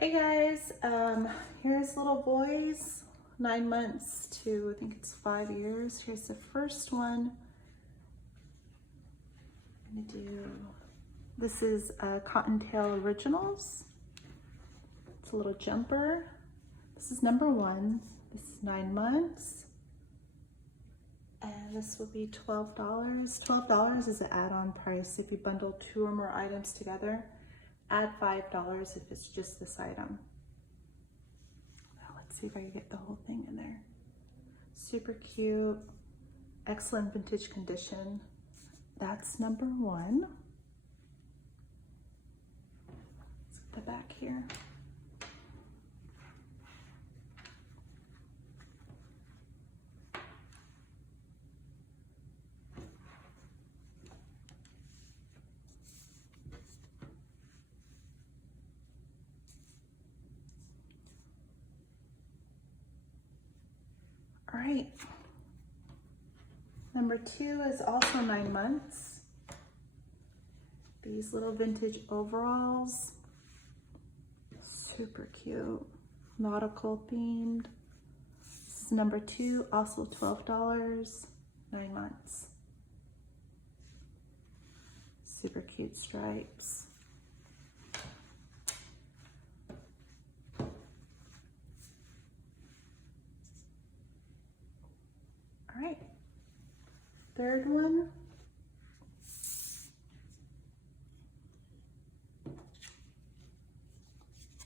Hey guys, here's little boys, 9 months to I think it's 5 years. Here's the first one. I'm gonna do, this is Cottontail Originals. It's a little jumper. This is number 1. This is 9 months. And this will be $12. $12 is an add-on price if you bundle 2 or more items together. Add $5 if it's just this item. Well, let's see if I can get the whole thing in there. Super cute, excellent vintage condition. That's number 1. Let's get the back here. All right, number 2 is also 9 months. These little vintage overalls, super cute, nautical themed. This is number 2, also $12, 9 months. Super cute stripes. All right, third one.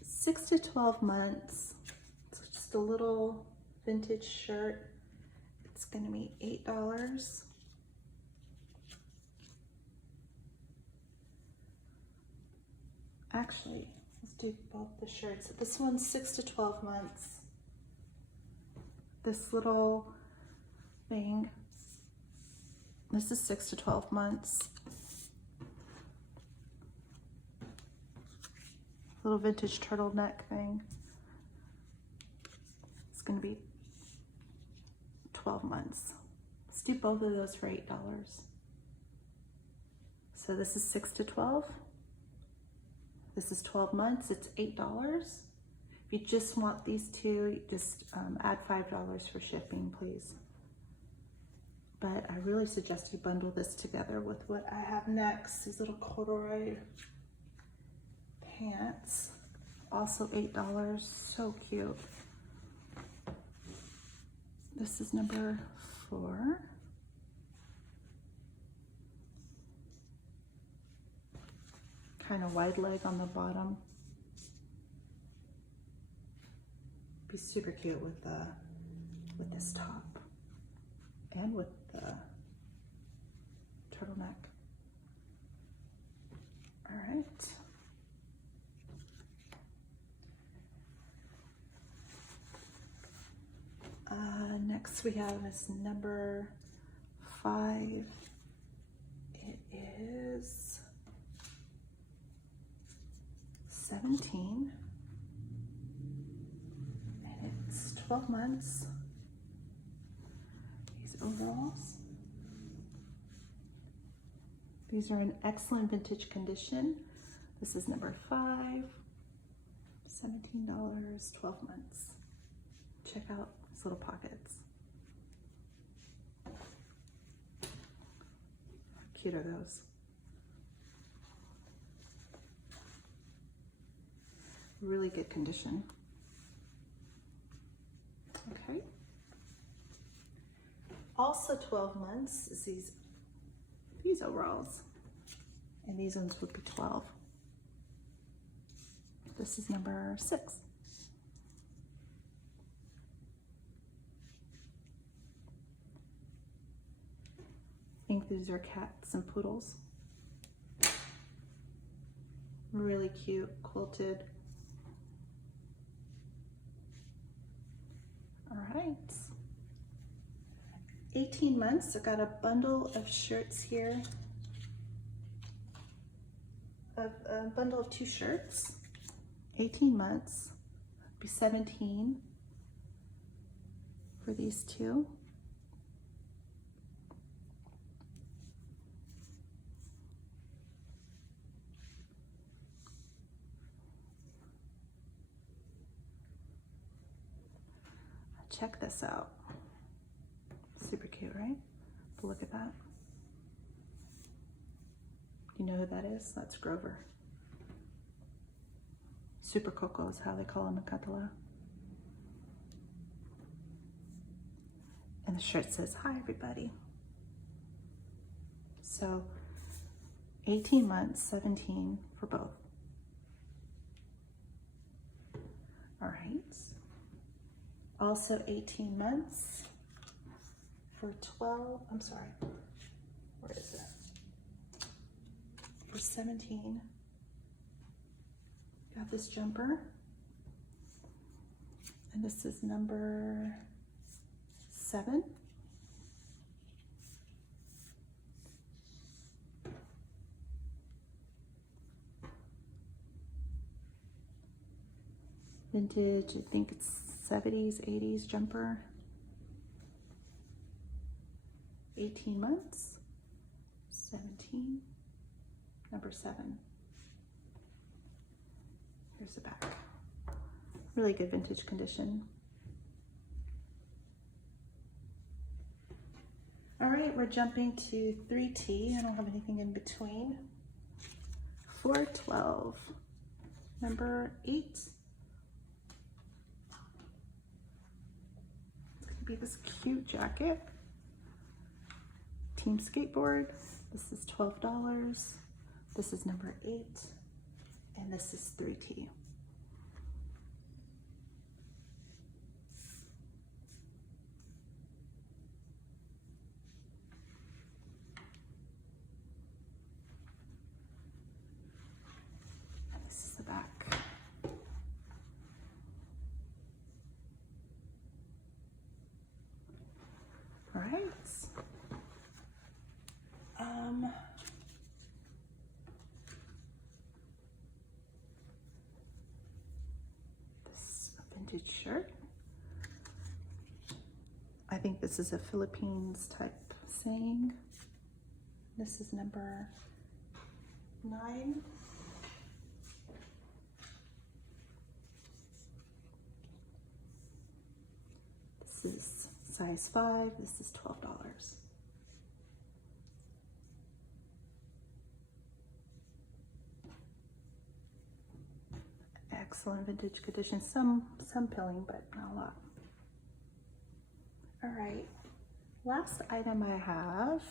Six to 12 months. So just a little vintage shirt. It's gonna be $8. Actually, let's do both the shirts. This one's 6 to 12 months. This little thing. This is 6 to 12 months. Little vintage turtleneck thing. It's gonna be 12 months. Let's do both of those for $8. So this is 6 to 12. This is 12 months, it's $8. If you just want these two, just add $5 for shipping, please. But I really suggest you bundle this together with what I have next. These little corduroy pants, also $8, so cute. This is number 4. Kind of wide leg on the bottom. Be super cute with this top and with the turtleneck. All right. Next we have is number 5. It is 17. And it's 12 months. These overalls. These are in excellent vintage condition. This is number 5. $17, 12 months. Check out these little pockets. How cute are those? Really good condition. Okay. Also 12 months is these overalls. And these ones would be 12. This is number 6. I think these are cats and poodles. Really cute, quilted. All right. 18 months, I've got a bundle of shirts here. A bundle of 2 shirts. 18 months, be 17 for these 2. check this out. Super cute, right? But look at that. You know who that is? That's Grover. Super Coco is how they call him in Catalan. And the shirt says, "Hi, everybody." So 18 months, 17 for both. All right. Also 18 months for 12, I'm sorry, where is it? For 17, got this jumper. And this is number 7. Vintage, I think it's 70s, 80s jumper. 18 months, 17, number 7. Here's the back. Really good vintage condition. All right, we're jumping to 3T. I don't have anything in between. 412, number 8. It's gonna be this cute jacket. Team Skateboard. This is $12. This is number 8. And this is 3T. This is the back. All right. This vintage shirt. I think this is a Philippines type saying. This is number 9. This is size 5. This is $12. Excellent vintage condition. Some pilling, but not a lot. All right. Last item I have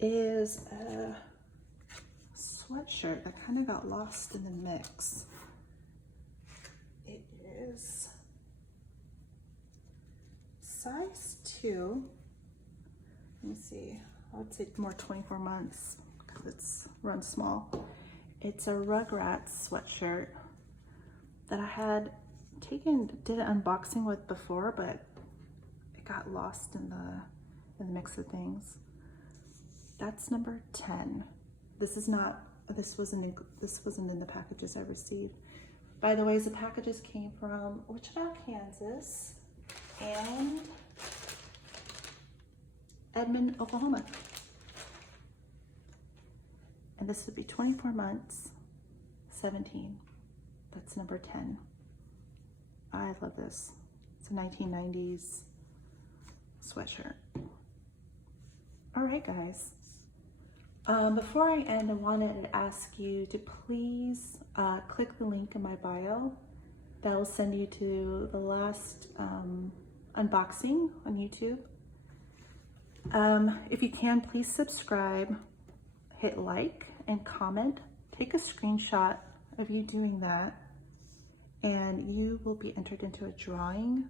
is a sweatshirt that kind of got lost in the mix. It is size 2. Let me see. I would say more 24 months because it's run small. It's a Rugrats sweatshirt that I had did an unboxing with before, but it got lost in the mix of things. That's number 10. This wasn't in the packages I received. By the way, the packages came from Wichita, Kansas, and Edmond, Oklahoma. And this would be 24 months, 17. That's number 10. I love this. It's a 1990s sweatshirt. All right, guys. Before I end, I wanted to ask you to please click the link in my bio. That will send you to the last unboxing on YouTube. If you can, please subscribe, hit like, and comment. Take a screenshot of you doing that, and you will be entered into a drawing.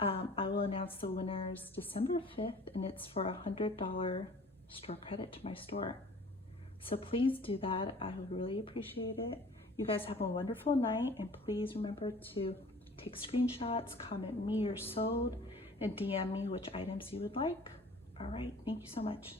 I will announce the winners December 5th, and it's for a $100 store credit to my store. So please do that. I would really appreciate it. You guys have a wonderful night, and please remember to take screenshots, comment me or sold, and DM me which items you would like. All right, thank you so much.